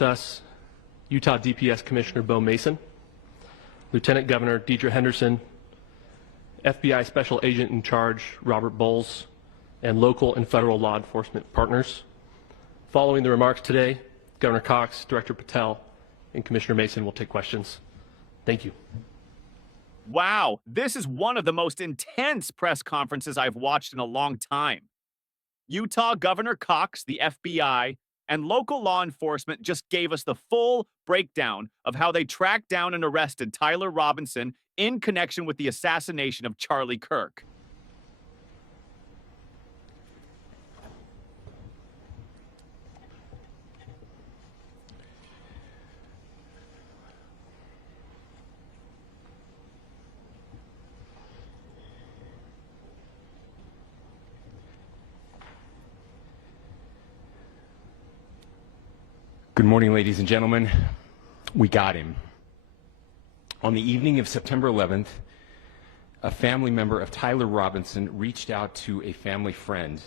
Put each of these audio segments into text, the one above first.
Thus, Utah DPS Commissioner Bo Mason, Lieutenant Governor Deidre Henderson, FBI Special Agent in Charge Robert Bowles, and local and federal law enforcement partners. Following the remarks today, Governor Cox, Director Patel, and Commissioner Mason will take questions. Thank you. Wow, this is one of the most intense press conferences I've watched in a long time. Utah Governor Cox, the FBI, and local law enforcement just gave us the full breakdown of how they tracked down and arrested Tyler Robinson in connection with the assassination of Charlie Kirk. Good morning, ladies and gentlemen. We got him. On the evening of September 11th, a family member of Tyler Robinson reached out to a family friend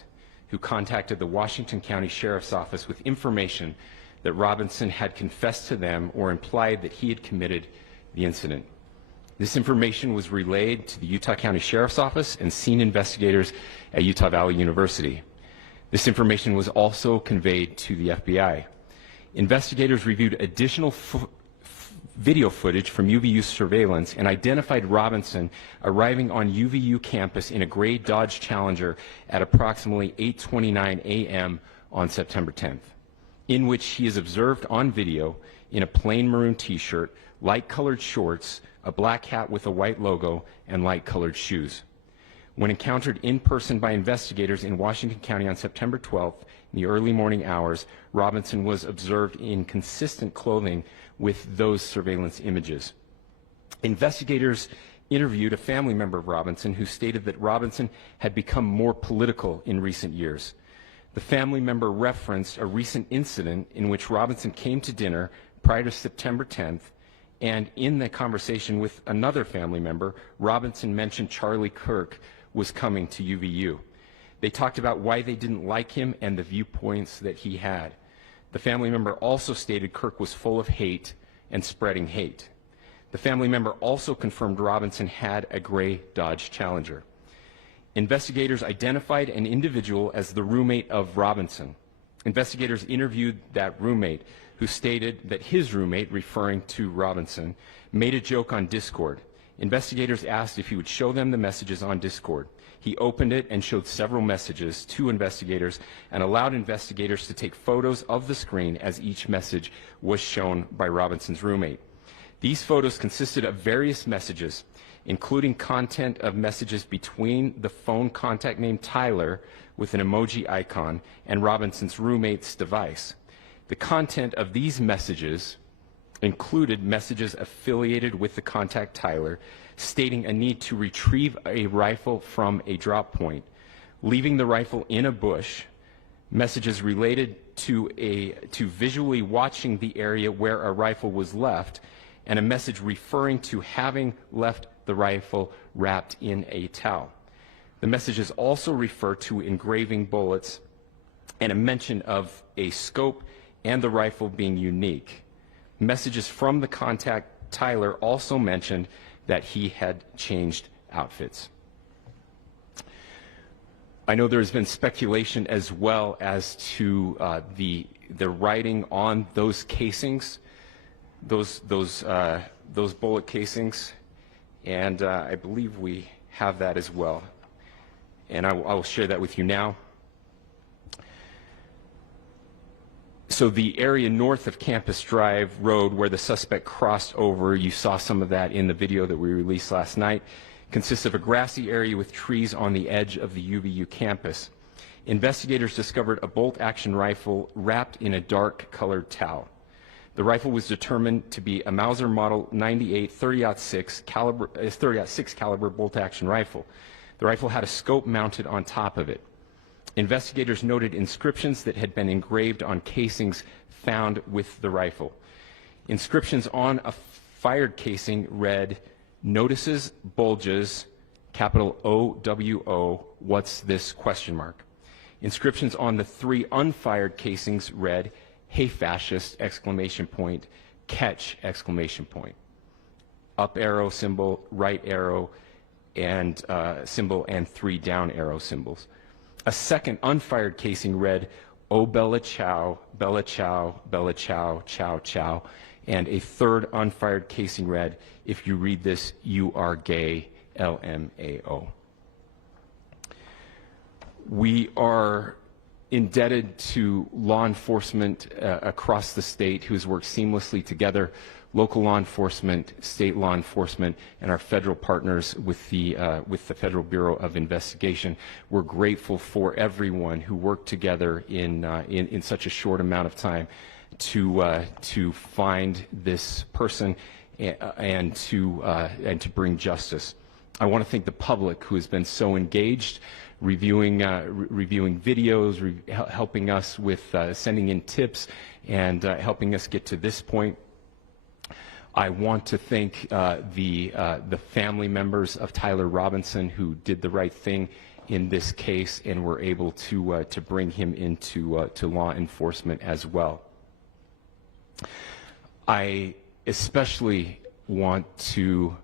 who contacted the Washington County Sheriff's Office with information that Robinson had confessed to them or implied that he had committed the incident. This information was relayed to the Utah County Sheriff's Office and scene investigators at Utah Valley University. This information was also conveyed to the FBI. Investigators reviewed additional video footage from UVU surveillance and identified Robinson arriving on UVU campus in a gray Dodge Challenger at approximately 8:29 a.m. on September 10th, in which he is observed on video in a plain maroon t-shirt, light-colored shorts, a black hat with a white logo, and light-colored shoes. When encountered in person by investigators in Washington County on September 12th, in the early morning hours, Robinson was observed in consistent clothing with those surveillance images. Investigators interviewed a family member of Robinson who stated that Robinson had become more political in recent years. The family member referenced a recent incident in which Robinson came to dinner prior to September 10th, and in the conversation with another family member, Robinson mentioned Charlie Kirk was coming to UVU. They talked about why they didn't like him and the viewpoints that he had. The family member also stated Kirk was full of hate and spreading hate. The family member also confirmed Robinson had a gray Dodge Challenger. Investigators identified an individual as the roommate of Robinson. Investigators interviewed that roommate, who stated that his roommate, referring to Robinson, made a joke on Discord. Investigators asked if he would show them the messages on Discord. He opened it and showed several messages to investigators and allowed investigators to take photos of the screen as each message was shown by Robinson's roommate. These photos consisted of various messages, including content of messages between the phone contact name Tyler with an emoji icon and Robinson's roommate's device. The content of these messages included messages affiliated with the contact Tyler, stating a need to retrieve a rifle from a drop point, leaving the rifle in a bush, messages related to visually watching the area where a rifle was left, and a message referring to having left the rifle wrapped in a towel. The messages also refer to engraving bullets and a mention of a scope and the rifle being unique. Messages from the contact Tyler also mentioned that he had changed outfits. I know there has been speculation as well as to the writing on those casings, those bullet casings, and I believe we have that as well. And I will share that with you now. So the area north of Campus Drive Road where the suspect crossed over, you saw some of that in the video that we released last night, consists of a grassy area with trees on the edge of the UVU campus. Investigators discovered a bolt-action rifle wrapped in a dark-colored towel. The rifle was determined to be a Mauser Model 98 30-06 caliber bolt-action rifle. The rifle had a scope mounted on top of it. Investigators noted inscriptions that had been engraved on casings found with the rifle. Inscriptions on a fired casing read, "Notices, bulges, capital O-W-O, what's this?" ? Inscriptions on the 3 unfired casings read, hey fascist, exclamation point, catch, exclamation point. Up arrow symbol, right arrow and symbol, and 3 down arrow symbols. A second unfired casing read, "Oh Bella Ciao, Bella Ciao, Bella Ciao, Ciao Ciao." And a third unfired casing read, "If you read this, you are gay, LMAO." We are indebted to law enforcement across the state who has worked seamlessly together, local law enforcement, state law enforcement, and our federal partners with the Federal Bureau of Investigation. We're grateful for everyone who worked together in such a short amount of time to find this person and to bring justice. I want to thank the public who has been so engaged, reviewing videos, helping us with sending in tips, and helping us get to this point. I want to thank the family members of Tyler Robinson who did the right thing in this case and were able to bring him into to law enforcement as well. I especially want to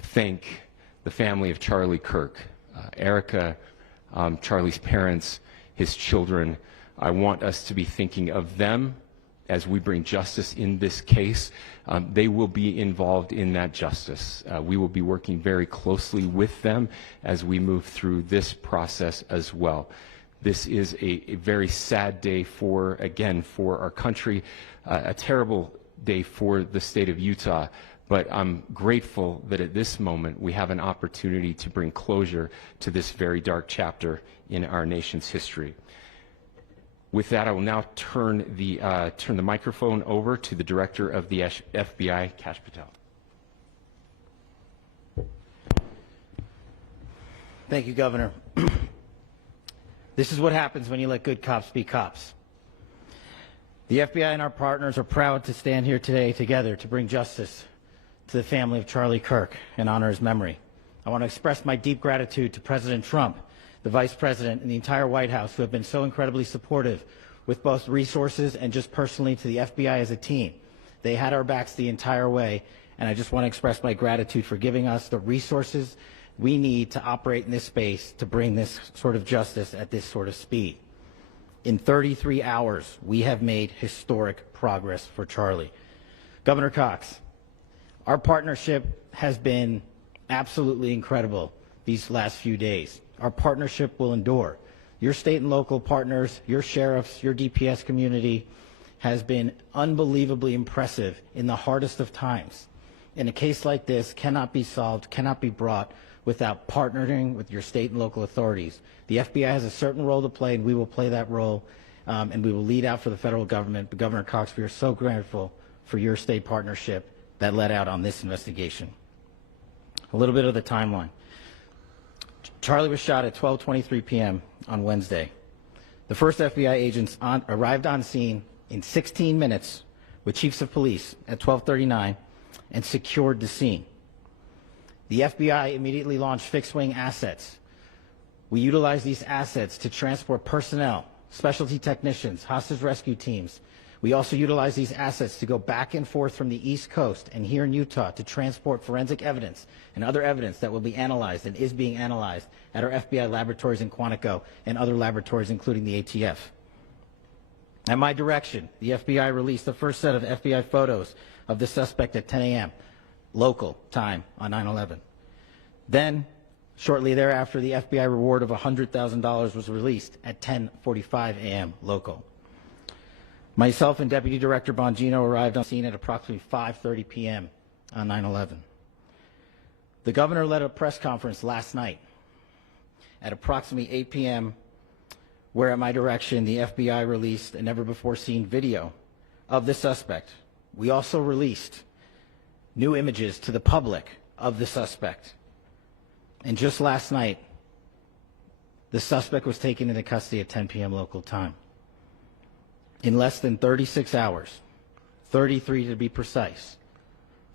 thank the family of Charlie Kirk, Erica, Charlie's parents, his children. I want us to be thinking of them as we bring justice in this case. They will be involved in that justice. We will be working very closely with them as we move through this process as well. This is a very sad day for our country, a terrible day for the state of Utah, but I'm grateful that at this moment we have an opportunity to bring closure to this very dark chapter in our nation's history. With that, I will now turn the microphone over to the Director of the FBI, Kash Patel. Thank you, Governor. This is what happens when you let good cops be cops. The FBI and our partners are proud to stand here today together to bring justice to the family of Charlie Kirk and honor his memory. I want to express my deep gratitude to President Trump, the Vice President, and the entire White House who have been so incredibly supportive with both resources and just personally to the FBI as a team. They had our backs the entire way, and I just want to express my gratitude for giving us the resources we need to operate in this space to bring this sort of justice at this sort of speed. In 33 hours, we have made historic progress for Charlie. Governor Cox, our partnership has been absolutely incredible these last few days. Our partnership will endure. Your state and local partners, your sheriffs, your DPS community has been unbelievably impressive in the hardest of times. And a case like this cannot be solved, cannot be brought without partnering with your state and local authorities. The FBI has a certain role to play, and we will play that role, and we will lead out for the federal government. But Governor Cox, we are so grateful for your state partnership that led out on this investigation. A little bit of the timeline. Charlie was shot at 12:23 p.m. on Wednesday. The first FBI agents arrived on scene in 16 minutes with chiefs of police at 12:39 and secured the scene. The FBI immediately launched fixed-wing assets. We utilized these assets to transport personnel, specialty technicians, hostage rescue teams. We also utilized these assets to go back and forth from the East Coast and here in Utah to transport forensic evidence and other evidence that will be analyzed and is being analyzed at our FBI laboratories in Quantico and other laboratories, including the ATF. At my direction, the FBI released the first set of FBI photos of the suspect at 10 a.m. local time on 9/11. Then, shortly thereafter, the FBI reward of $100,000 was released at 10:45 a.m. local. Myself and Deputy Director Bongino arrived on scene at approximately 5:30 p.m. on 9/11. The governor led a press conference last night at approximately 8 p.m. where at my direction the FBI released a never-before-seen video of the suspect. We also released new images to the public of the suspect. And just last night, the suspect was taken into custody at 10 p.m. local time. In less than 36 hours, 33 to be precise,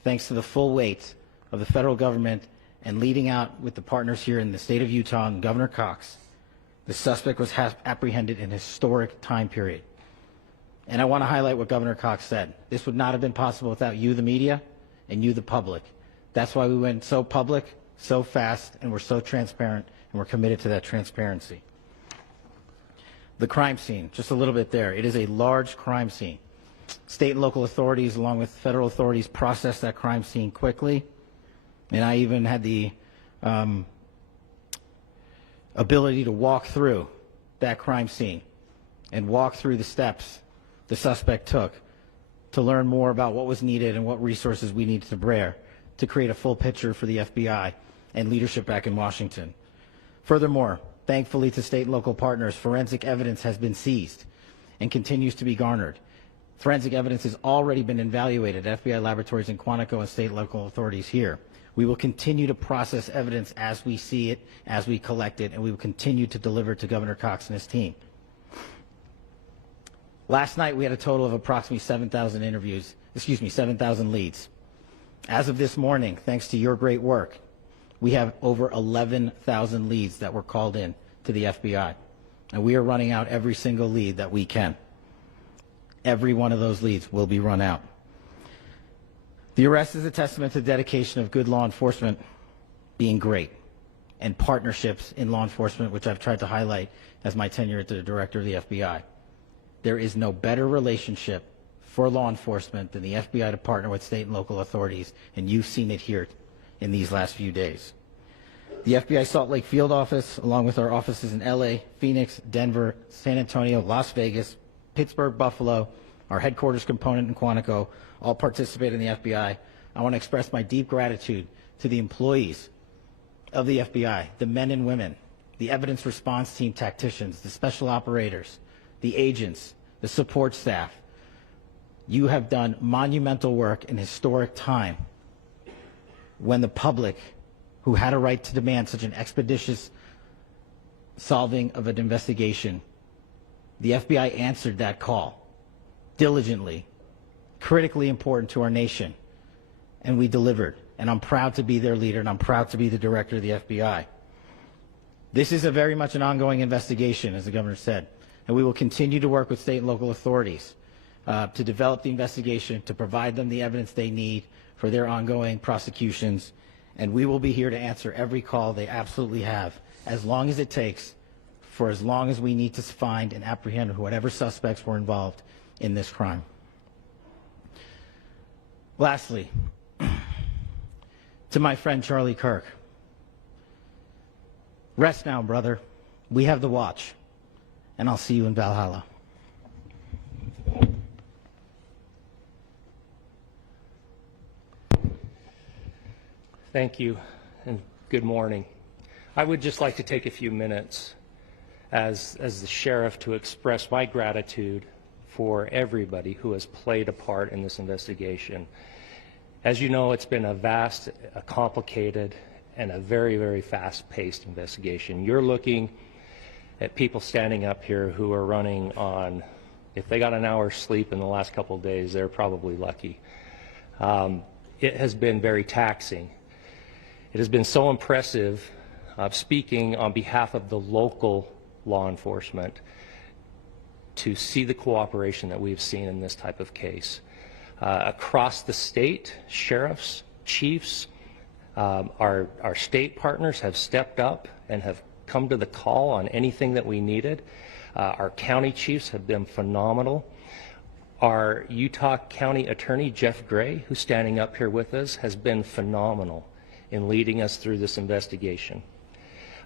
thanks to the full weight of the federal government and leading out with the partners here in the state of Utah and Governor Cox, the suspect was apprehended in a historic time period. And I want to highlight what Governor Cox said. This would not have been possible without you, the media, and you, the public. That's why we went so public, so fast, and we're so transparent, and we're committed to that transparency. The crime scene, just a little bit there. It is a large crime scene. State and local authorities, along with federal authorities, processed that crime scene quickly. And I even had the ability to walk through that crime scene and walk through the steps the suspect took to learn more about what was needed and what resources we needed to bear to create a full picture for the FBI and leadership back in Washington. Furthermore, thankfully to state and local partners, forensic evidence has been seized and continues to be garnered. Forensic evidence has already been evaluated at FBI laboratories in Quantico and state and local authorities here. We will continue to process evidence as we see it, as we collect it, and we will continue to deliver to Governor Cox and his team. Last night, we had a total of approximately 7,000 leads. As of this morning, thanks to your great work, we have over 11,000 leads that were called in to the FBI. And we are running out every single lead that we can. Every one of those leads will be run out. The arrest is a testament to the dedication of good law enforcement being great, and partnerships in law enforcement, which I've tried to highlight as my tenure as the director of the FBI. There is no better relationship for law enforcement than the FBI to partner with state and local authorities, and you've seen it here in these last few days. The FBI Salt Lake Field Office, along with our offices in LA, Phoenix, Denver, San Antonio, Las Vegas, Pittsburgh, Buffalo, our headquarters component in Quantico, all participate in the FBI. I want to express my deep gratitude to the employees of the FBI, the men and women, the evidence response team tacticians, the special operators, the agents, the support staff. You have done monumental work in historic time when the public, who had a right to demand such an expeditious solving of an investigation, the FBI answered that call diligently, critically important to our nation, and we delivered. And I'm proud to be their leader, and I'm proud to be the director of the FBI. This is very much an ongoing investigation, as the governor said, and we will continue to work with state and local authorities to develop the investigation, to provide them the evidence they need for their ongoing prosecutions, and we will be here to answer every call they absolutely have, as long as it takes, for as long as we need to find and apprehend whatever suspects were involved in this crime. Lastly, to my friend Charlie Kirk, rest now, brother. We have the watch, and I'll see you in Valhalla. Thank you, and good morning. I would just like to take a few minutes as the sheriff to express my gratitude for everybody who has played a part in this investigation. As you know, it's been a vast, a complicated, and a very, very fast-paced investigation. You're looking at people standing up here who are running on, if they got an hour's sleep in the last couple of days, they're probably lucky. It has been very taxing. It has been so impressive, speaking on behalf of the local law enforcement, to see the cooperation that we've seen in this type of case. Across the state, sheriffs, chiefs, our state partners have stepped up and have come to the call on anything that we needed. Our county chiefs have been phenomenal. Our Utah County Attorney, Jeff Gray, who's standing up here with us, has been phenomenal in leading us through this investigation.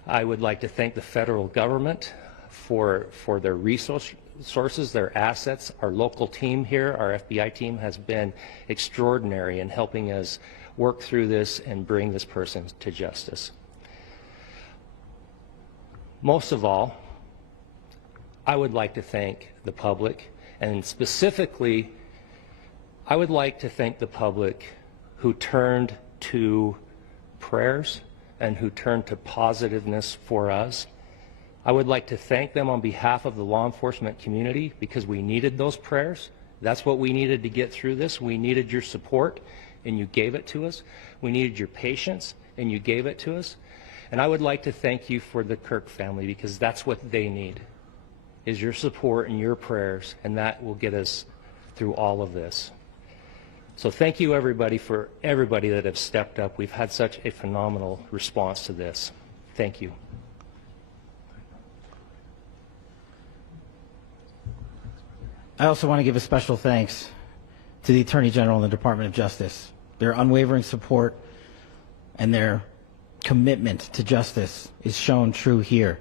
I would like to thank the federal government for their resources, their assets. Our local team here, our FBI team, has been extraordinary in helping us work through this and bring this person to justice. Most of all, I would like to thank the public, and specifically, I would like to thank the public who turned to prayers and who turned to positiveness for us. I would like to thank them on behalf of the law enforcement community, because we needed those prayers. That's what we needed to get through this. We needed your support, and you gave it to us. We needed your patience, and you gave it to us. And I would like to thank you for the Kirk family, because that's what they need. is your support and your prayers, and that will get us through all of this. So thank you, everybody, for everybody that have stepped up. We've had such a phenomenal response to this. Thank you. I also want to give a special thanks to the Attorney General and the Department of Justice. Their unwavering support and their commitment to justice is shown true here.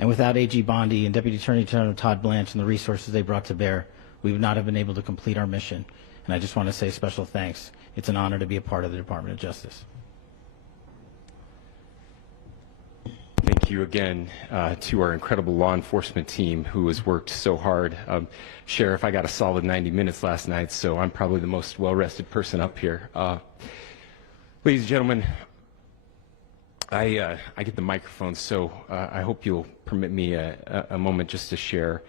And without AG Bondi and Deputy Attorney General Todd Blanche and the resources they brought to bear, we would not have been able to complete our mission. And I just want to say special thanks. It's an honor to be a part of the Department of Justice. Thank you again to our incredible law enforcement team who has worked so hard. Sheriff, I got a solid 90 minutes last night, so I'm probably the most well-rested person up here. Ladies and gentlemen, I get the microphone, so I hope you'll permit me a moment just to share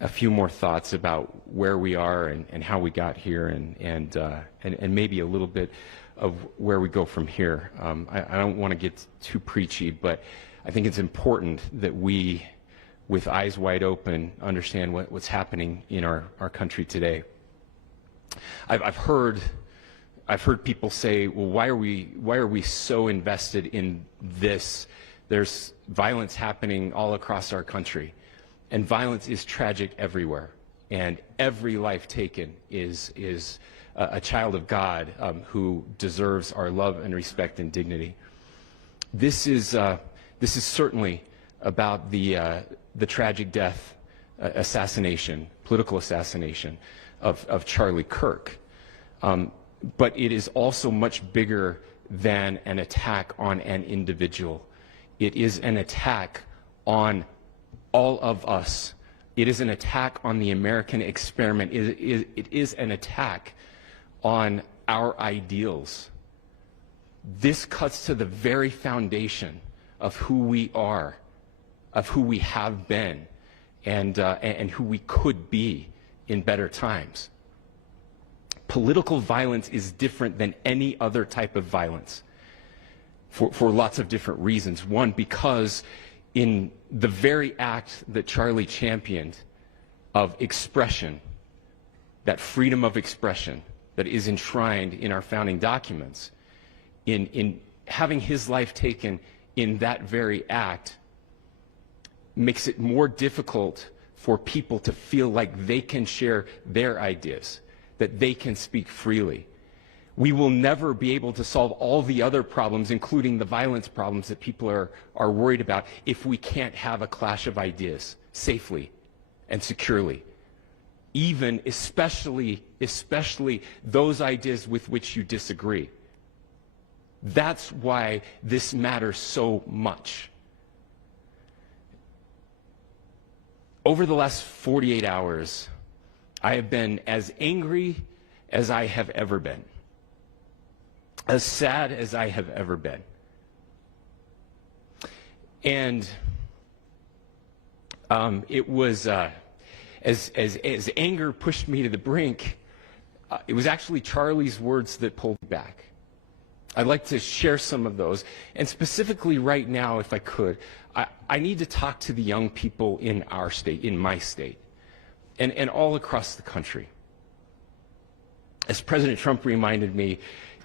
a few more thoughts about where we are and how we got here and maybe a little bit of where we go from here. I don't want to get too preachy, but I think it's important that we, with eyes wide open, understand what's happening in our country today. I've heard people say, well, why are we so invested in this? There's violence happening all across our country, and violence is tragic everywhere, and every life taken is a child of God who deserves our love and respect and dignity. This is certainly about the tragic death, political assassination of Charlie Kirk. But it is also much bigger than an attack on an individual. It is an attack on all of us. It is an attack on the American experiment. It is an attack on our ideals. This cuts to the very foundation of who we are, of who we have been, and who we could be in better times. Political violence is different than any other type of violence for lots of different reasons. One, because in the very act that Charlie championed of expression, that freedom of expression that is enshrined in our founding documents, in having his life taken in that very act, makes it more difficult for people to feel like they can share their ideas, that they can speak freely. We will never be able to solve all the other problems, including the violence problems that people are worried about, if we can't have a clash of ideas safely and securely. Especially those ideas with which you disagree. That's why this matters so much. Over the last 48 hours, I have been as angry as I have ever been, as sad as I have ever been. And it was, as anger pushed me to the brink, it was actually Charlie's words that pulled me back. I'd like to share some of those. And specifically right now, if I could, I need to talk to the young people in our state, in my state, and all across the country. As President Trump reminded me,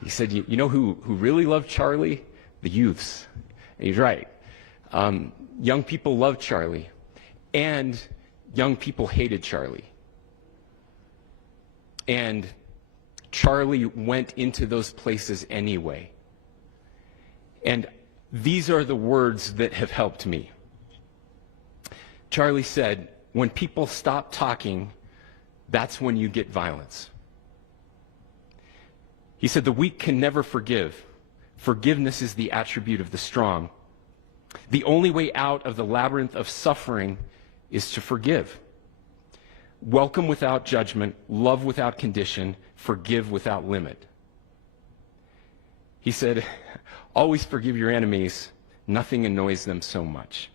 he said, you know who really loved Charlie? The youths. And he's right. Young people loved Charlie, and young people hated Charlie. And Charlie went into those places anyway. And these are the words that have helped me. Charlie said, when people stop talking, that's when you get violence. He said, the weak can never forgive. Forgiveness is the attribute of the strong. The only way out of the labyrinth of suffering is to forgive. Welcome without judgment, love without condition, forgive without limit. He said, always forgive your enemies. Nothing annoys them so much.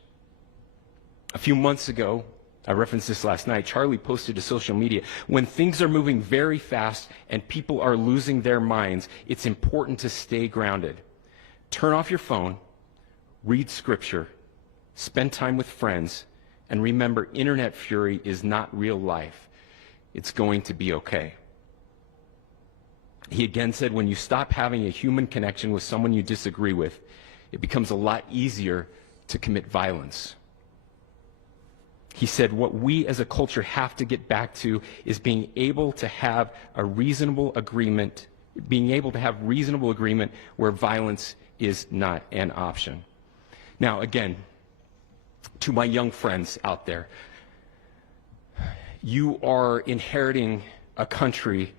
A few months ago, I referenced this last night, Charlie posted to social media, when things are moving very fast and people are losing their minds, it's important to stay grounded. Turn off your phone, read scripture, spend time with friends, And remember, internet fury is not real life. It's going to be okay. He again said, when you stop having a human connection with someone you disagree with, it becomes a lot easier to commit violence. He said, what we as a culture have to get back to is being able to have a reasonable agreement, where violence is not an option. Now, again, to my young friends out there, you are inheriting a country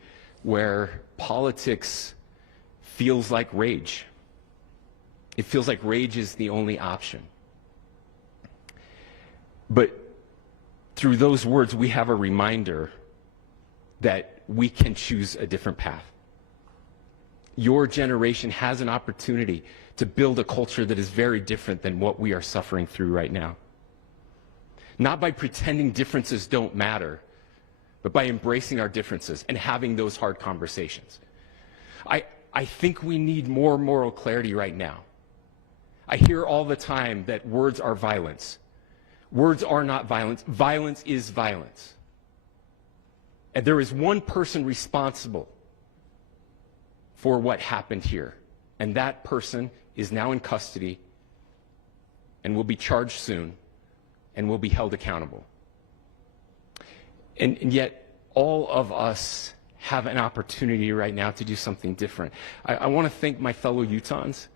where politics feels like rage. It feels like rage is the only option. But through those words, we have a reminder that we can choose a different path. Your generation has an opportunity to build a culture that is very different than what we are suffering through right now. Not by pretending differences don't matter, but by embracing our differences and having those hard conversations. I think we need more moral clarity right now. I hear all the time that words are violence. Words are not violence. Violence is violence. And there is one person responsible for what happened here. And that person is now in custody and will be charged soon and will be held accountable. And yet, all of us have an opportunity right now to do something different. I want to thank my fellow Utahns.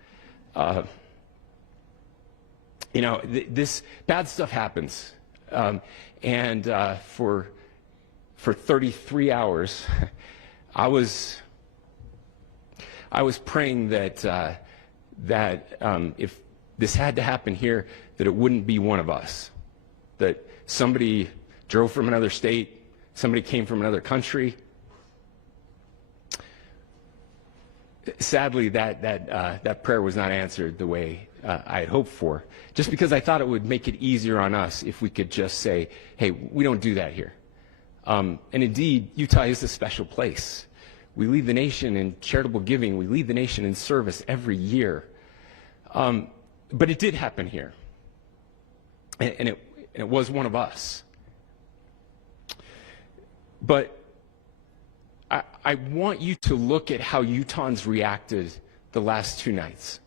This bad stuff happens. For 33 hours, I was praying that if this had to happen here, that it wouldn't be one of us. That somebody drove from another state, somebody came from another country. Sadly, that prayer was not answered the way I had hoped for, just because I thought it would make it easier on us if we could just say, hey, we don't do that here. And indeed, Utah is a special place. We lead the nation in charitable giving. We lead the nation in service every year. But it did happen here. And it was one of us. But I want you to look at how Utahns reacted the last 2 nights.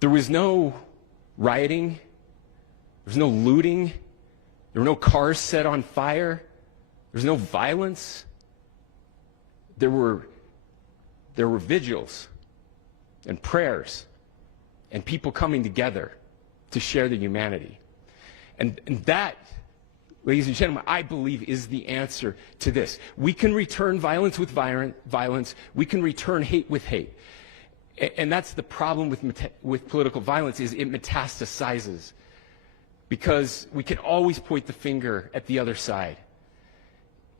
There was no rioting. There was no looting. There were no cars set on fire. There was no violence. There were vigils and prayers and people coming together to share the humanity. And that, ladies and gentlemen, I believe is the answer to this. We can return violence with violence. We can return hate with hate. And that's the problem with political violence, is it metastasizes. Because we can always point the finger at the other side.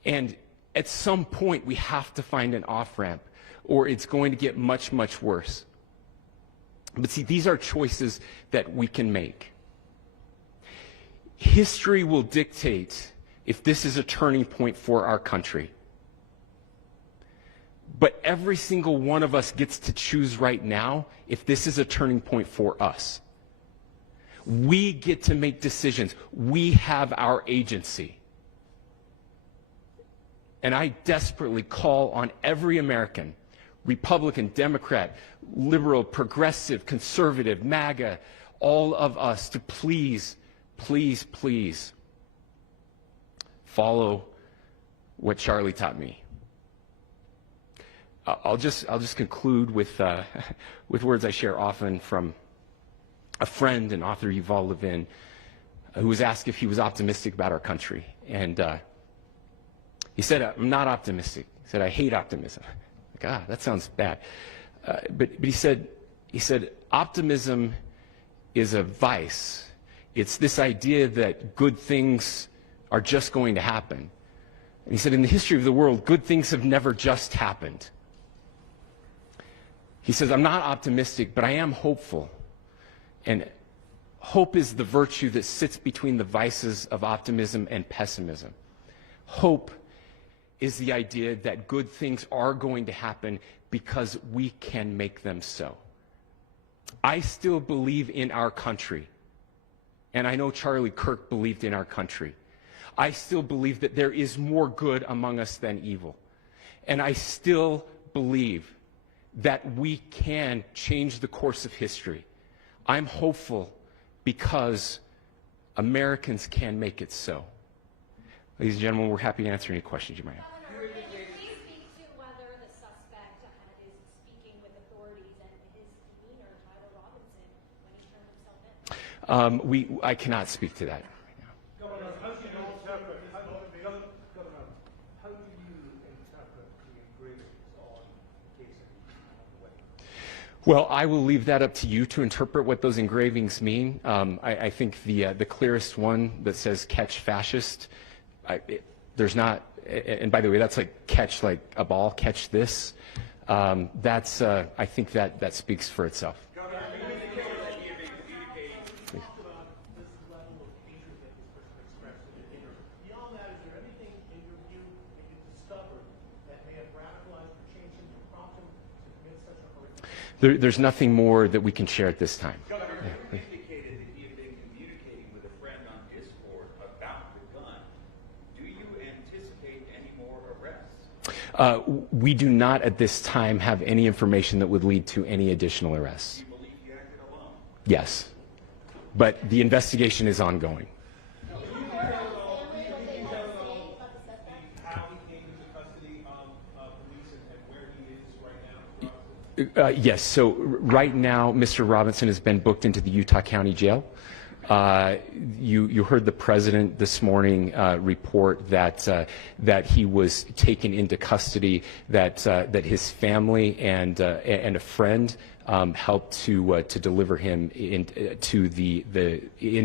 And at some point, we have to find an off-ramp, or it's going to get much, much worse. But see, these are choices that we can make. History will dictate if this is a turning point for our country. But every single one of us gets to choose right now if this is a turning point for us. We get to make decisions. We have our agency. And I desperately call on every American, Republican, Democrat, liberal, progressive, conservative, MAGA, all of us to please, please, please follow what Charlie taught me. I'll just conclude with words I share often from a friend and author, Yuval Levin, who was asked if he was optimistic about our country. And he said, I'm not optimistic. He said, I hate optimism. Like, that sounds bad. But he said, optimism is a vice. It's this idea that good things are just going to happen. And he said, in the history of the world, good things have never just happened. He says, I'm not optimistic, but I am hopeful. And hope is the virtue that sits between the vices of optimism and pessimism. Hope is the idea that good things are going to happen because we can make them so. I still believe in our country. and I know Charlie Kirk believed in our country. I still believe that there is more good among us than evil. And I still believe that we can change the course of history. I'm hopeful because Americans can make it so. Ladies and gentlemen, we're happy to answer any questions you might have. Governor, can you please speak to whether the suspect is speaking with authorities and his demeanor, Tyler Robinson, when he turned himself in? I cannot speak to that right now. Governor, how do you interpret the agreements on the case of Well, I will leave that up to you to interpret what those engravings mean. I think the clearest one that says "catch fascist," there's not, and by the way, that's like catch like a ball, catch this. That's I think that speaks for itself. Governor, you indicated that he had been communicating. Talk about this level of hatred that this person expressed in the interview. Beyond that, is there anything in your view that you discovered that may have radicalized or changed him or prompted him to commit such a horrific? There's nothing more that we can share at this time. Governor, you indicated that he had been communicating with a friend on Discord about the gun. Do you anticipate any more arrests? We do not at this time have any information that would lead to any additional arrests. Do you believe he acted alone? Yes, but the investigation is ongoing. How he came into custody of police and where he is right now? Yes, so right now, Mr. Robinson has been booked into the Utah County Jail. You heard the president this morning report that he was taken into custody, that his family and a friend helped to deliver him into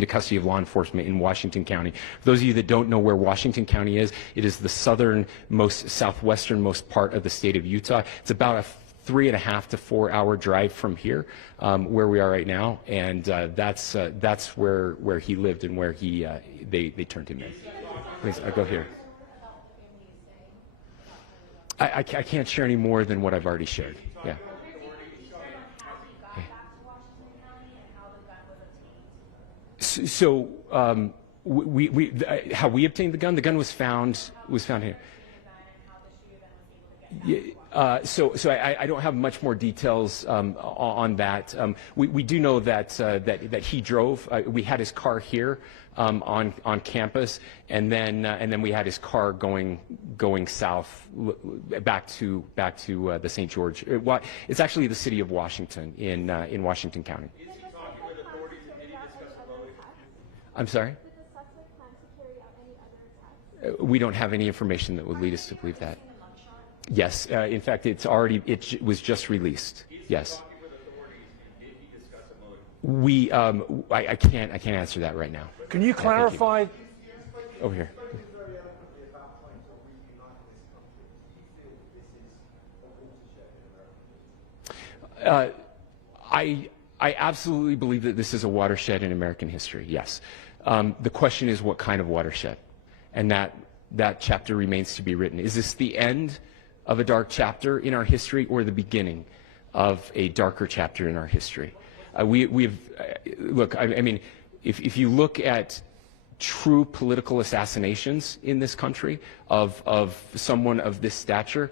custody of law enforcement in Washington County. For those of you that don't know where Washington County is, it is the southwesternmost part of the state of Utah. It's about a 3.5 to 4 hour drive from here, where we are right now, and that's where he lived and where they turned him in. Please, I'll go here. I can't share any more than what I've already shared. Yeah. So how we obtained the gun? The gun was found here. So I don't have much more details on that. We do know that he drove. We had his car here on campus, and then we had his car going south back to the St. George. It's actually the city of Washington in Washington County. Is he talking with authorities and did he discuss a motive? I'm sorry? Did the suspect plan to carry out any other attacks? We don't have any information that would lead us to believe that. Yes, in fact, it was just released. Yes. Talking with authorities and did he discuss a motive? I can't answer that right now. Can you clarify? Over here. I absolutely believe that this is a watershed in American history. Yes. The question is what kind of watershed, and that chapter remains to be written. Is this the end of a dark chapter in our history, or the beginning of a darker chapter in our history? Look, I mean, if you look at true political assassinations in this country of someone of this stature,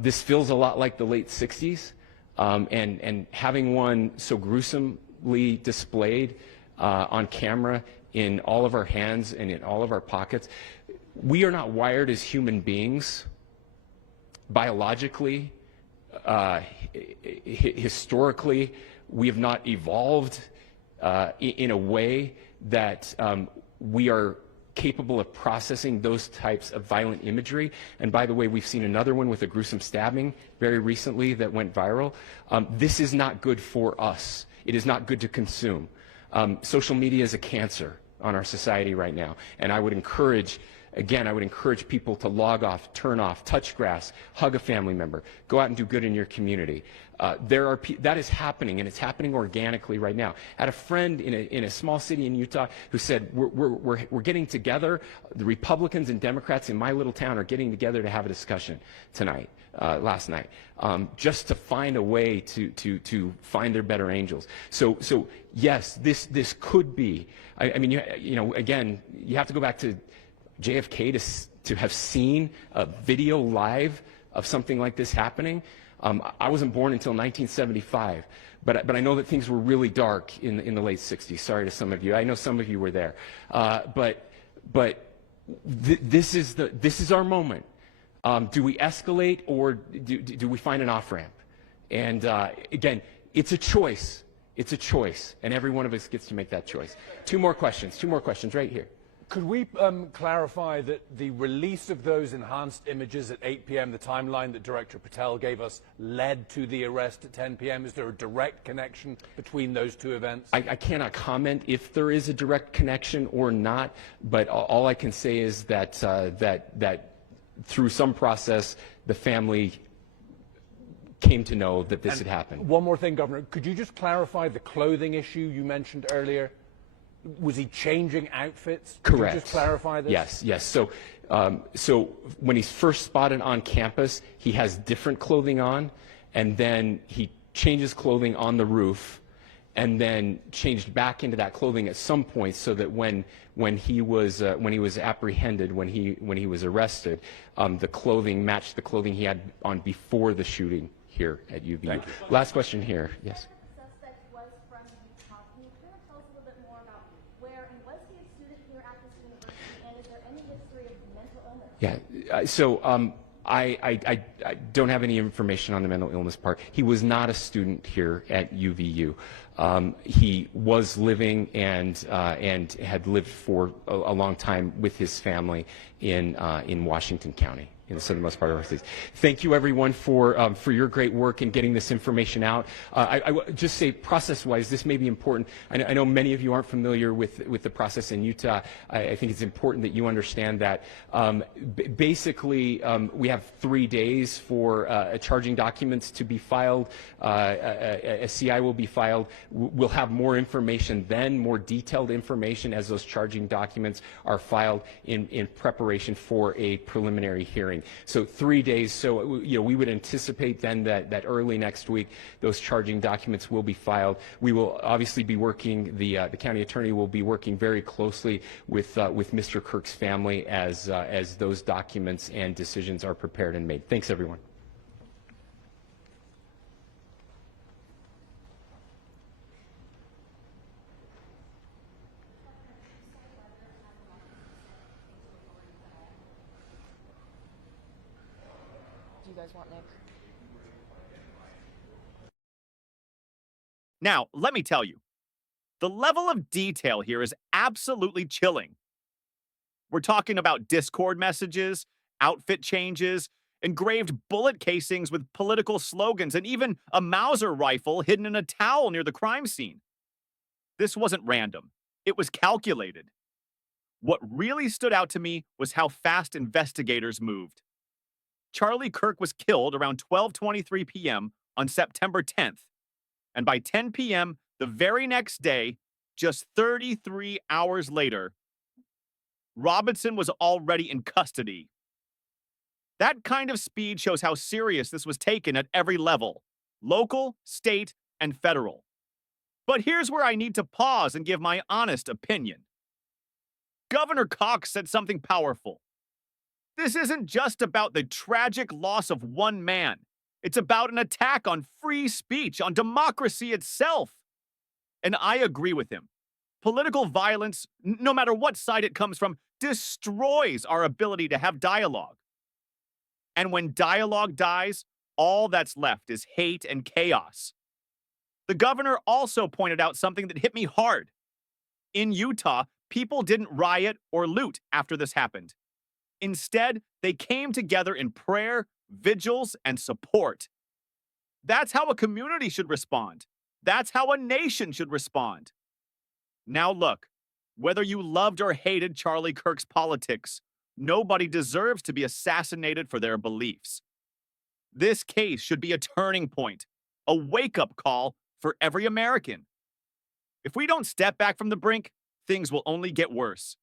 this feels a lot like the late 60s, and having one so gruesomely displayed on camera in all of our hands and in all of our pockets. We are not wired as human beings biologically, historically. We have not evolved in a way that we are capable of processing those types of violent imagery. And by the way, we've seen another one with a gruesome stabbing very recently that went viral. This is not good for us. It is not good to consume. Social media is a cancer on our society right now, and I would encourage Again, I would encourage people to log off, turn off, touch grass, hug a family member, go out and do good in your community. That is happening, and it's happening organically right now. I had a friend in a small city in Utah who said, we're getting together, the Republicans and Democrats in my little town are getting together to have a discussion tonight, last night, just to find a way to find their better angels. So yes, this could be, I mean, again, you have to go back to JFK to have seen a video live of something like this happening. I wasn't born until 1975, but I know that things were really dark in the late 60s. Sorry to some of you. I know some of you were there. This is our moment. Do we escalate, or do we find an off-ramp? And again, it's a choice. It's a choice, and every one of us gets to make that choice. Two more questions right here. Could we clarify that the release of those enhanced images at 8 p.m., the timeline that Director Patel gave us, led to the arrest at 10 p.m.? Is there a direct connection between those two events? I cannot comment if there is a direct connection or not, but all I can say is that, that through some process, the family came to know that this had happened. One more thing, Governor. Could you just clarify the clothing issue you mentioned earlier? Was he changing outfits? Correct. Could you just clarify this? Yes. So when he's first spotted on campus, he has different clothing on, and then he changes clothing on the roof, and then changed back into that clothing at some point, so that when he was apprehended, when he was arrested, the clothing matched the clothing he had on before the shooting here at UVU. Last question here. Yes. Yeah, so I don't have any information on the mental illness part. He was not a student here at UVU. He was living and had lived for a long time with his family in Washington County, in the southernmost part of our state. Thank you, everyone, for your great work in getting this information out. I just say, process-wise, this may be important. I know many of you aren't familiar with the process in Utah. I think it's important that you understand that. Basically, we have 3 days for charging documents to be filed. A CI will be filed. We'll have more information then, more detailed information as those charging documents are filed in preparation for a preliminary hearing. So 3 days. So we would anticipate then that early next week those charging documents will be filed. We will obviously be working. The county attorney will be working very closely with Mr. Kirk's family as those documents and decisions are prepared and made. Thanks, everyone. Do you guys want Nick? Now, let me tell you, the level of detail here is absolutely chilling. We're talking about Discord messages, outfit changes, engraved bullet casings with political slogans, and even a Mauser rifle hidden in a towel near the crime scene. This wasn't random. It was calculated. What really stood out to me was how fast investigators moved. Charlie Kirk was killed around 12:23 p.m. on September 10th, and by 10 p.m. the very next day, just 33 hours later, Robinson was already in custody. That kind of speed shows how serious this was taken at every level, local, state, and federal. But here's where I need to pause and give my honest opinion. Governor Cox said something powerful. This isn't just about the tragic loss of one man. It's about an attack on free speech, on democracy itself. And I agree with him. Political violence, no matter what side it comes from, destroys our ability to have dialogue. And when dialogue dies, all that's left is hate and chaos. The governor also pointed out something that hit me hard. In Utah, people didn't riot or loot after this happened. Instead, they came together in prayer, vigils, and support. That's how a community should respond. That's how a nation should respond. Now look, whether you loved or hated Charlie Kirk's politics, Nobody deserves to be assassinated for their beliefs. This case should be a turning point, a wake-up call for every American. If we don't step back from the brink, things will only get worse.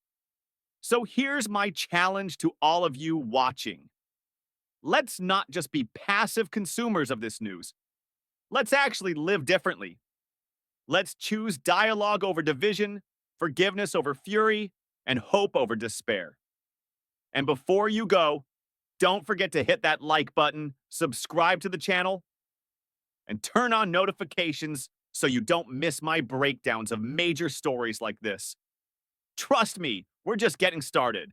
So here's my challenge to all of you watching. Let's not just be passive consumers of this news. Let's actually live differently. Let's choose dialogue over division, forgiveness over fury, and hope over despair. And before you go, don't forget to hit that like button, subscribe to the channel, and turn on notifications so you don't miss my breakdowns of major stories like this. Trust me, we're just getting started.